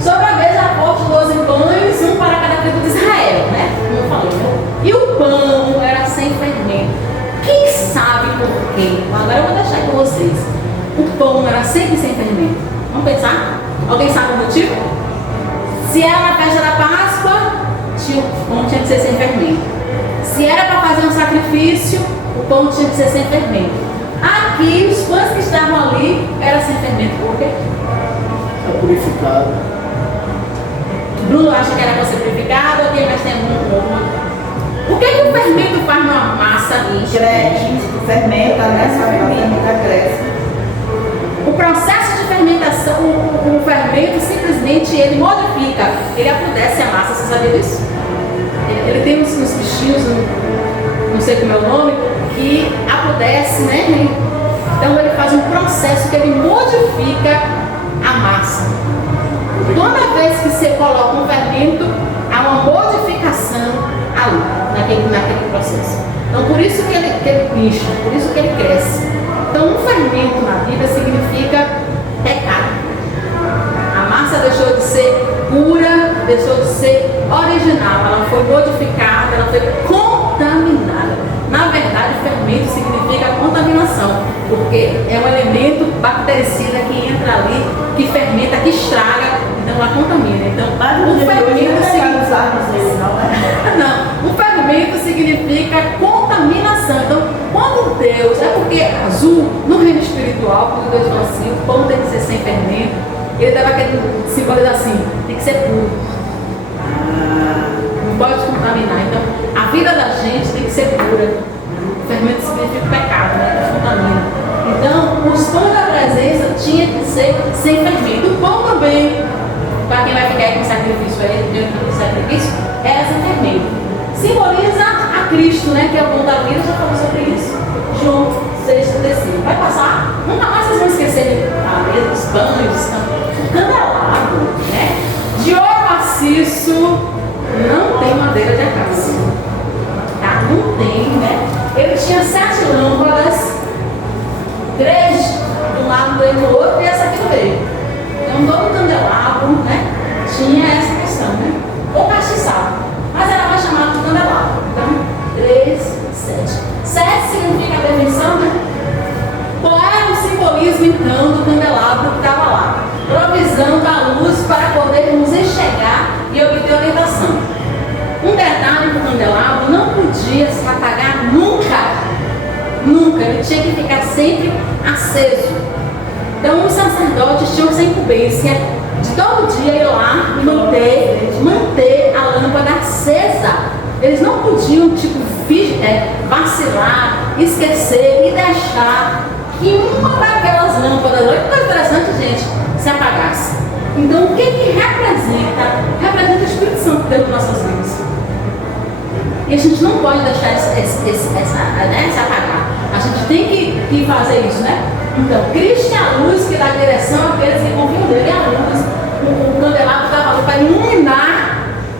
Sobre a mesa aposto 12 pães, um para cada tribo de Israel, né? Como eu falei, né? E o pão era sem fermento. Quem sabe por quê? Agora eu vou deixar com vocês. O pão era sempre sem fermento. Vamos pensar? Alguém sabe o motivo? Se era na festa da Páscoa, o pão tinha que ser sem fermento. Se era para fazer um sacrifício, o pão tinha que ser sem fermento. Aqui, os pães que estavam ali eram sem fermento. Por quê? É purificado. Bruno acha que era para ser purificado, ou quem mais tem algum? O que o fermento faz numa massa? Cresce, fermenta, né? Fermenta, cresce. O processo de fermentação, o fermento simplesmente ele modifica, ele apodrece a massa, você sabia disso? Ele tem uns bichinhos, não sei como é o nome, que apodrece, né? Então ele faz um processo que ele modifica a massa. Toda vez que você coloca um fermento, há uma modificação ali, naquele processo. Então por isso que ele incha, por isso que ele cresce. Então um fermento na vida significa pecado. A massa deixou de ser pura, deixou de ser original, ela foi modificada, ela foi contaminada. Na verdade, fermento significa contaminação, porque é um elemento bactericida que entra ali, que fermenta, que estraga, então ela contamina. Então, o fermento não, o fermento significa contaminação. Então, quando Deus, é porque azul, no reino espiritual, quando Deus fala assim, o pão tem que ser sem fermento, ele estava querendo simbolizar assim, tem que ser puro. Não pode contaminar. Então, a vida da gente tem que ser pura. O fermento significa pecado, né? Contamina. Então, os pães da presença tinha que ser sem fermento. O pão também, para quem vai ficar aí com sacrifício, diante do sacrifício, é sem fermento. Simboliza a Cristo, né? Que é o pão da vida, já falou sobre isso. João 6,35. Vai passar? Nunca mais vocês vão esquecer a mesa, os pães, o candelabro, né? De ouro maciço, não tem madeira de acácia. Tá? Não tem, né? Ele tinha 7 lâmpadas, 3 de um lado e do outro, e essa aqui no meio. Então todo candelabro, né? Tinha essa questão, né? Ou castiçado, mas era mais chamado de candelabro. Então, 3, 7. 7 significa a perfeição, né? Qual era o simbolismo então do candelabro que estava lá? Provisão da luz para podermos enxergar e obter orientação. Um detalhe do candelabro, não podia se apagar nunca. Nunca, ele tinha que ficar sempre aceso. Então os sacerdotes tinham essa incumbência de todo dia ir lá e manter a lâmpada acesa. Eles não podiam vacilar, esquecer e deixar que uma daquelas lâmpadas, olha que coisa interessante, gente, se apagasse. Então o que representa? Representa o Espírito Santo dentro de nossas vidas. E a gente não pode deixar se apagar. A gente tem que fazer isso, né? Então, Cristo é a luz que dá direção àqueles que confiam nele. É a luz, o candelabro estava ali para iluminar,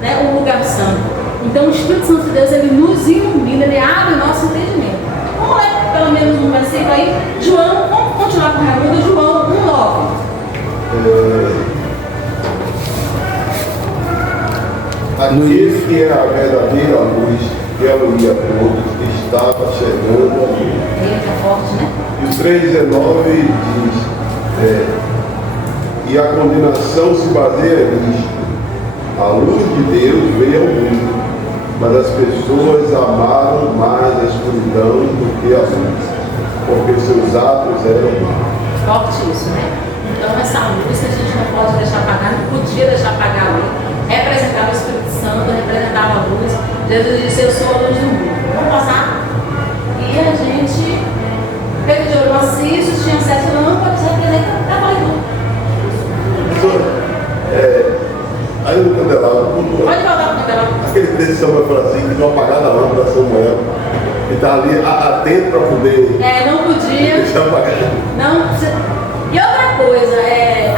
né, o lugar santo. Então, o Espírito Santo de Deus, ele nos ilumina, ele abre o nosso entendimento. Vamos ler pelo menos um versículo aí. João, vamos continuar com a pergunta. João 1,9. Aquele que é a verdadeira luz que alumbra a todos estava chegando ali. Eita, forte, né? E o 3,19 diz, e a condenação se baseia nisto. A luz de Deus veio ao mundo, mas as pessoas amaram mais a escuridão do que a luz, porque seus atos eram maus. Forte isso, né? Então essa luz a gente não pode deixar apagar, não podia deixar apagar ali. Representava o Espírito Santo, representava a luz. Jesus disse, eu sou a luz do mundo. Vamos passar? E a gente, feito de ouro maciço, tinha 7 lâmpadas, representa a luz. Aí no candelabro, Pode voltar para o candelabro. aquele texto de Samuel fala assim, que não apagada a lâmpada de Samuel, ele está ali atento para poder Não podia. deixar apagado. Não. E outra coisa, era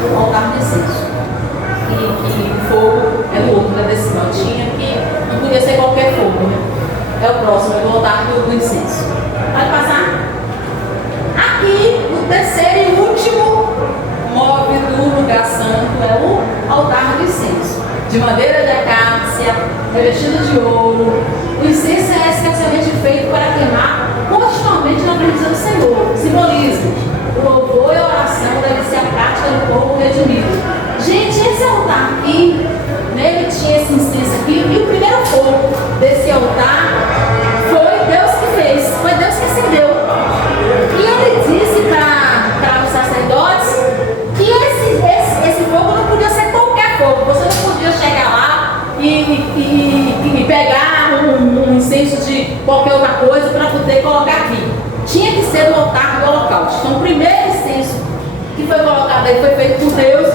do altar de incenso. Que fogo é do outro, né, desse não tinha, que não podia ser qualquer fogo, né? É o próximo, é o altar do incenso. Pode passar? Aqui, o terceiro e último móvel de madeira de acácia, revestido de ouro. O incenso é escassamente feito para queimar continuamente na presença do Senhor. Simbolismo. O louvor e a oração devem ser a prática do povo redimido. Gente, esse altar aqui, né, ele tinha esse incenso aqui, e o primeiro fogo desse altar foi Deus que fez, foi Deus que acendeu. E ele disse para os sacerdotes que esse fogo não podia ser qualquer fogo. Você não podia chegar lá e pegar um incenso de qualquer outra coisa para poder colocar aqui. Tinha que ser do altar do holocausto. Então o primeiro incenso que foi colocado aí foi feito por Deus,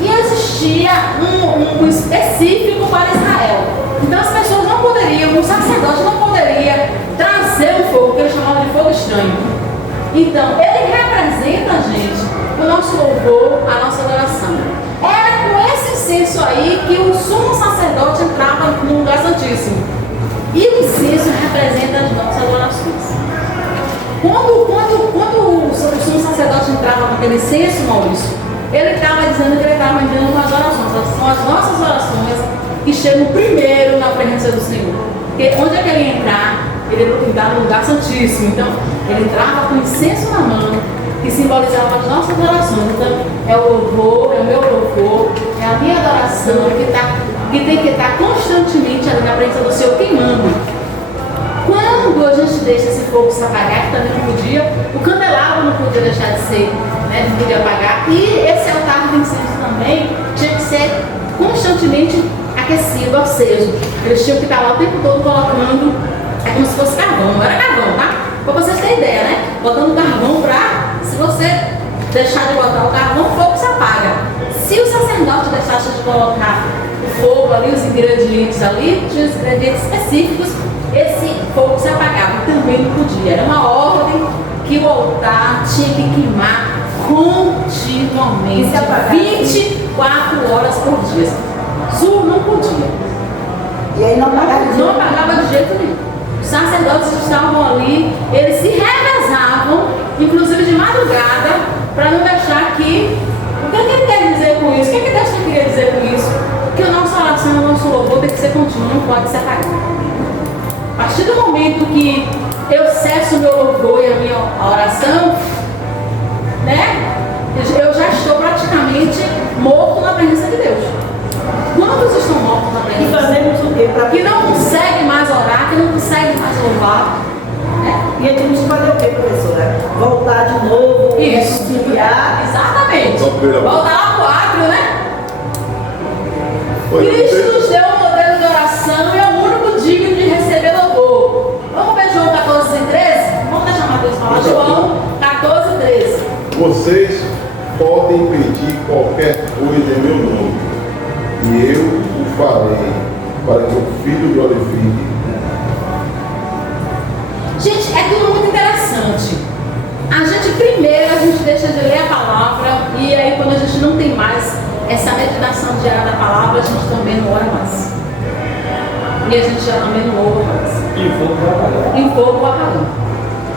e existia um específico para Israel. Então as pessoas não poderiam, o sacerdote não poderia trazer o fogo, que ele chamava de fogo estranho. Então ele representa, gente, o nosso louvor, a nossa adoração. Era com esse incenso aí que o sumo sacerdote entrava no lugar santíssimo. E o incenso representa as nossas adorações. Quando o sumo sacerdote entrava com aquele incenso, Maurício, ele estava dizendo que ele estava entrando com as orações. São as nossas orações que chegam primeiro na presença do Senhor. Porque onde é que ele entrar? Ele estava no lugar santíssimo. Então, ele entrava com incenso na mão, que simbolizava as nossas orações. Então, é o louvor, é o meu louvor, é a minha adoração que tem que estar constantemente ali na presença do Senhor queimando. Quando a gente deixa esse fogo se apagar, que também não podia, o candelabro não podia deixar de ser, né, não podia apagar, e esse altar de incenso também tinha que ser constantemente aquecido, aceso. Eles tinham que estar lá o tempo todo colocando, é como se fosse carvão, não era carvão, tá? Para vocês terem ideia, né? Botando carvão para, se você deixar de botar o carvão, o fogo se apaga. Se o sacerdote deixasse de colocar o fogo ali, os ingredientes ali, tinha os ingredientes específicos, esse fogo se apagava, também não podia. Era uma ordem que o altar tinha que queimar continuamente, 24 horas por dia. Azul não podia. E aí não apagava Não apagava de jeito nenhum. Os sacerdotes que estavam ali, eles se revezavam, inclusive de madrugada, para não deixar que... O que ele quer dizer com isso? O que Deus queria dizer com isso? Que a nossa oração, o nosso louvor tem que ser contínuo, não pode se apagar. A partir do momento que eu cesso o meu louvor e a minha oração, né, eu já estou praticamente morto na presença de Deus. Quantos estão mortos na presença de Deus? E fazemos o quê? Que não consegue mais orar, que não consegue mais louvar. Né? E a gente fazer o quê, professora? Voltar de novo, Isso. reconciliar. Exatamente. Voltar lá pro átrio, né? Cristo nos deu um modelo de oração e é o único digno de receber louvor. Vamos ver João 14:13? Vamos deixar Mateus falar. João 14:13. Vocês podem pedir qualquer coisa em meu nome, e eu o farei, para que o Filho glorifique. Gente, é tudo muito interessante. A gente deixa de ler a palavra, e aí quando a gente não tem mais essa meditação diária da palavra, a gente também não ora mais. E a gente já também não louva mais. E o fogo vai apagar. E o fogo apagando.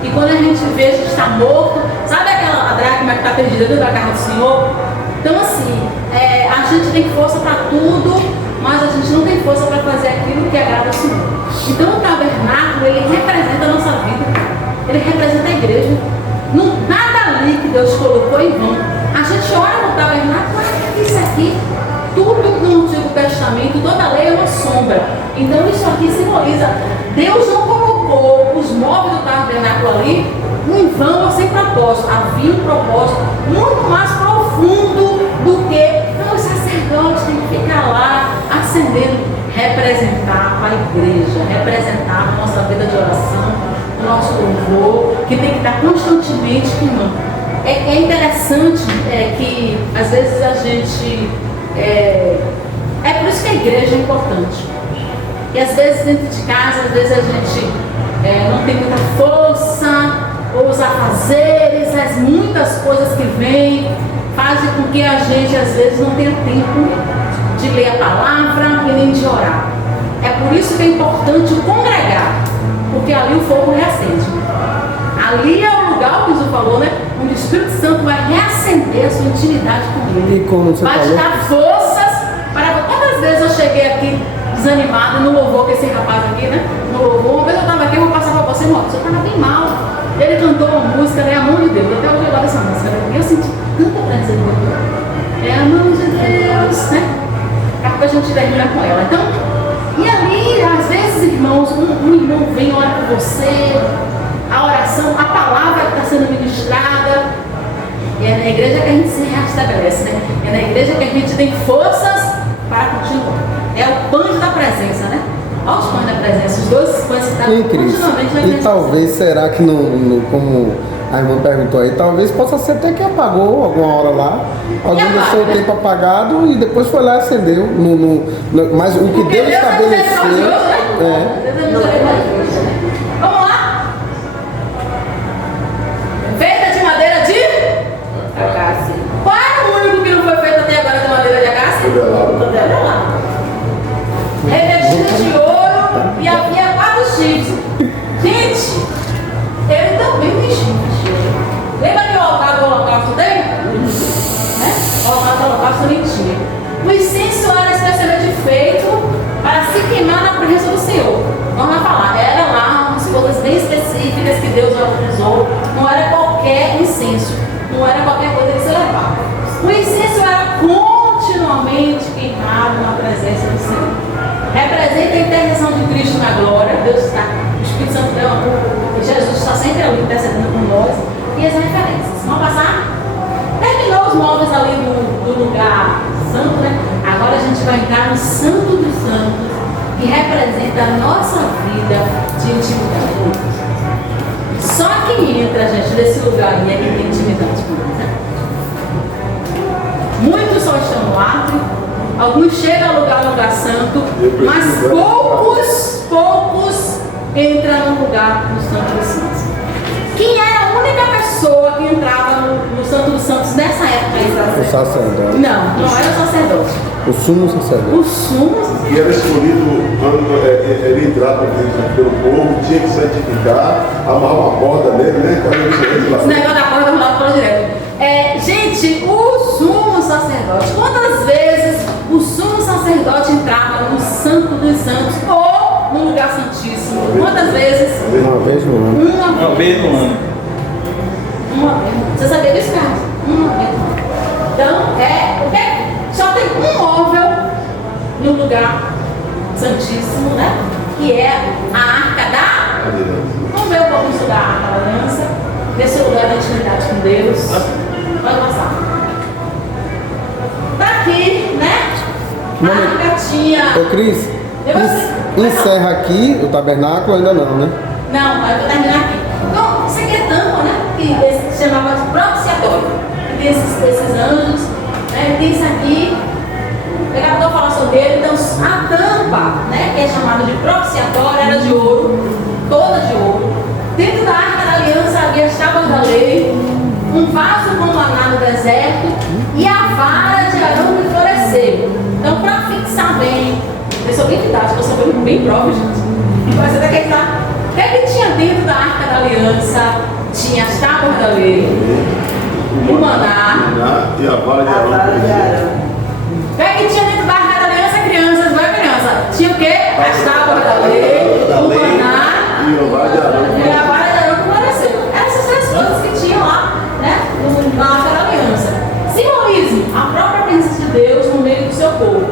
E quando a gente vê, a gente está morto. Sabe aquela dracma que está perdida dentro da casa do Senhor? Então assim, a gente tem força para tudo, mas a gente não tem força para fazer aquilo que agrada ao Senhor. Então o tabernáculo, ele representa a nossa vida. Ele representa a igreja. Nada ali que Deus colocou em vão. A gente olha no tabernáculo, mas isso aqui, tudo no Antigo Testamento, toda a lei é uma sombra. Então isso aqui simboliza, Deus não colocou os móveis do tabernáculo ali em vão ou sem propósito. Havia um propósito muito mais profundo do que os sacerdotes têm que ficar lá acendendo, representar a igreja, representar a nossa vida de oração, o nosso louvor, que tem que estar constantemente queimando. É interessante que às vezes a gente... É por isso que a igreja é importante. E às vezes dentro de casa, às vezes a gente não tem muita força, ou os afazeres, as muitas coisas que vêm, fazem com que a gente às vezes não tenha tempo de ler a palavra e nem de orar. É por isso que é importante congregar, porque ali o fogo reacende. Ali é o lugar, que o Jesus falou, né? Onde o Espírito Santo vai reacender a sua intimidade com Ele. E como você vai te falou? dar forças para... Quantas vezes eu cheguei aqui desanimada no louvor, que esse rapaz aqui, né? No louvor, uma vez eu estava aqui, eu vou passar para você, irmão, você estava bem mal. Ele cantou uma música, né? A mão de Deus. Até hoje eu gosto dessa música, né? Eu senti tanta presença de Deus. É a mão de Deus, né? Para a gente terminar com ela. Então, e ali, às vezes, irmãos, um irmão vem orar por você, a oração, a palavra que está sendo ministrada. E é na igreja que a gente se restabelece, né? É na igreja que a gente tem forças para continuar. É o pão da presença, né? Olha os pães da presença, os dois pães que estão continuamente na presença. E talvez, será que, como a irmã perguntou aí, talvez possa ser até que apagou alguma hora lá. Alguém deixou o tempo apagado e depois foi lá e acendeu. Mas o que Deus estabeleceu. Vamos lá? Feita de madeira de Acácia. qual é o único que não foi feito até agora de madeira de acácia? Revestida de ouro e havia 4 chifres. Gente, ele também tem chifres. Lembra que o altar do holocausto tem? Né? O altar do holocausto nem tinha. O incenso era especialmente feito para se queimar na presença do Senhor. Vamos lá falar, eram lá umas coisas bem específicas que Deus usou. Não era qualquer incenso, não era qualquer coisa que se levava. O incenso era continuamente queimado na presença do Senhor. Representa a intercessão de Cristo na glória. Deus está, o Espírito Santo, Jesus está sempre ali intercedendo por nós. E as referências. Vamos passar? Terminou os móveis ali do lugar santo, né? Agora a gente vai entrar no Santo dos Santos, que representa a nossa vida de intimidade. Só quem entra, gente, nesse lugar aí é que tem intimidade com Deus, né? Muitos só estão no átrio, alguns chegam ao lugar santo, mas poucos entram no lugar do Santo dos Santos. Quem era a única pessoa que entrava no Santo dos Santos nessa época? O sacerdote. Não era o sacerdote. O sumo sacerdote. O sumo sacerdote. E era escolhido quando ele entrava pelo povo, tinha que santificar, amarrar uma corda nele, né? Esse negócio da corda rolava para direto. Gente, o sumo sacerdote, quantas vezes o sumo sacerdote entrava no Santo dos Santos ou no lugar santíssimo? Quantas vezes? Uma vez no ano. Uma vez no ano. Uma vez. Você sabia disso, Carlos? Uma vez. Então, o que? Só tem um móvel no lugar santíssimo, né? Que é a Arca da... Vamos ver um pouco isso da Arca da Aliança, desse lugar da intimidade com Deus. Pode passar. Tá aqui, né? A Arca tinha... Ô Cris, encerra aqui o tabernáculo ainda não, né? Não, mas eu vou terminar aqui. Então, isso aqui é tampa, né? Que se chamava de propiciatório. Que tem esses anjos, né? Tem isso aqui. O pregador fala sobre ele. Então, a tampa, né? Que é chamada de propiciatório, era de ouro, toda de ouro. Dentro da Arca da Aliança havia as tábuas da lei, um vaso com maná no deserto e a vara de Arão que floresceu. Então, para fixar bem, eu sou bem didática, eu sou bem prova, gente. Mas você quer estar. O que é que tinha dentro da Arca da Aliança? Tinha as tábuas da lei, o maná e a vara de Arão. O que é que tinha dentro da Arca da Aliança, crianças? Não é criança? Tinha o quê? As tábuas da lei, o maná e a vara de Arão. E a vara de Arão que floresceu. Eram essas 3 coisas que tinham lá, né? Na Arca da Aliança. Simbolismo, a própria presença de Deus no meio do seu povo.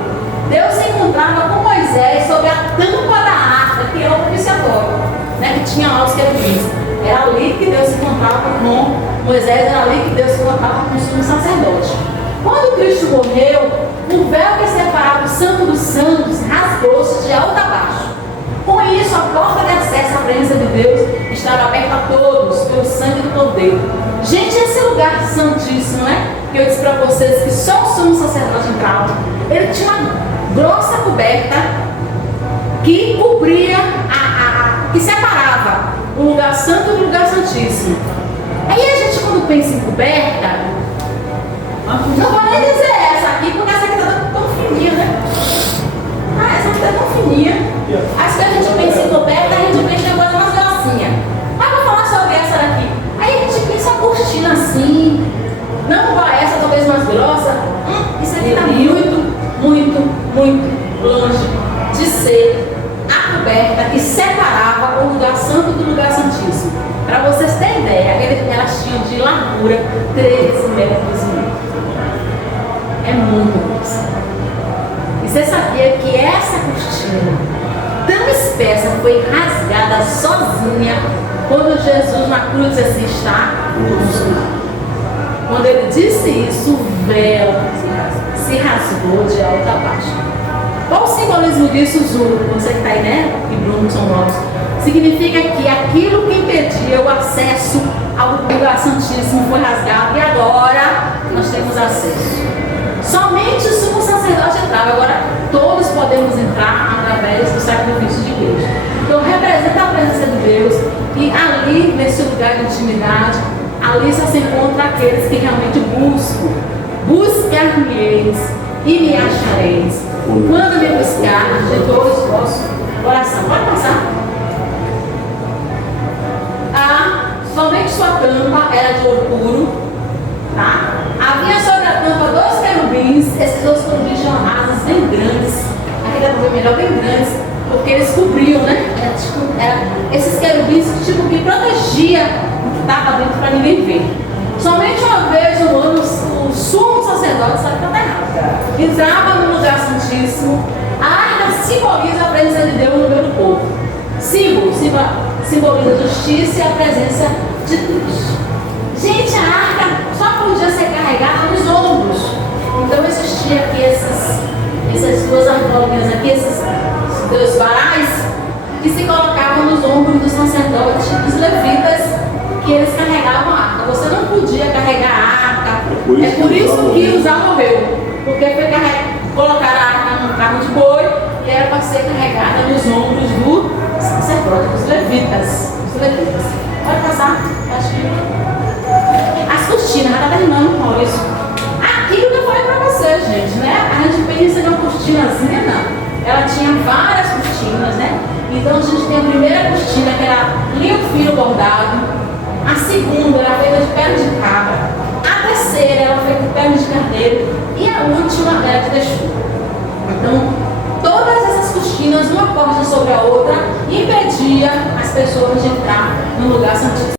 Deus se encontrava com Moisés sobre a tampa da arca, que é o propiciatório, né? Que tinha lá os querubins. Era ali que Deus se encontrava com Moisés, era ali que Deus se encontrava com o sumo sacerdote. Quando Cristo morreu, o véu que separava o Santo dos Santos rasgou-se de alto a baixo. Com isso, a porta de acesso à presença de Deus estava aberta a todos pelo sangue do Cordeiro. Gente, esse lugar santíssimo, né? Que eu disse para vocês que só o sumo sacerdote entrava. Ele tinha uma grossa coberta que cobria, que separava o lugar santo do lugar santíssimo. Aí a gente, quando pensa em coberta, não vou nem dizer essa aqui, porque essa aqui está tão fininha, né? Essa aqui está tão fininha. Acho que a gente pensa em coberta, a gente pensa em coisa mais grossinha. Mas vou falar sobre essa daqui. Aí a gente pensa uma cortina assim. Não vai essa talvez mais grossa. Isso aqui está muito é muito grossa. E você sabia que essa cortina tão espessa foi rasgada sozinha quando Jesus na cruz disse assim, está consumado. Quando ele disse isso, o véu se rasgou de alto a baixo. Qual o simbolismo disso, Zulu? Você que está aí, né? E Bruno são novos. Significa que aquilo que impedia o acesso ao lugar santíssimo foi rasgado e agora nós temos acesso. Somente o sumo sacerdote entrava, agora todos podemos entrar através do sacrifício de Deus. Então representa a presença de Deus e ali, nesse lugar de intimidade, ali só se encontra aqueles que realmente buscam. Buscar-me-eis e me achareis. Quando me buscar de todo o vosso coração. Pode passar. Somente sua tampa era de ouro puro. Tá? Havia sobre a tampa 2 querubins. Esses 2 querubins tinham asas bem grandes. Aquele era melhor bem grandes, porque eles cobriam, né? Esses querubins que protegia o que estava dentro para ninguém ver. Somente uma vez no ano o sumo sacerdote sabe que errado. Entrava no lugar santíssimo. A arca simboliza a presença de Deus no meio do povo. Simboliza a justiça e a presença de Deus. Gente, a arca só podia ser carregada nos ombros. Então existia aqui essas 2 argolinhas aqui, esses 2 varais que se colocavam nos ombros dos sacerdotes e dos levitas, que eles carregavam a arca. Você não podia carregar a arca. É por isso que Uzá morreu. Porque foi colocar a arca num carro de boi e era para ser carregada nos ombros do sacerdote, dos levitas. Pode passar? Acho que as cortinas, ela está terminando, Maurício. Aquilo que eu falei para vocês, gente, né? A gente pensa em uma cortinazinha, não. Ela tinha várias cortinas, né? Então a gente tem a primeira cortina, que era linho fino bordado. A segunda era feita de pele de cabra. A terceira era feita de pele de carneiro. E a última era de textura. Então, todas essas cortinas, uma costa sobre a outra, impedia as pessoas de entrar no lugar santíssimo.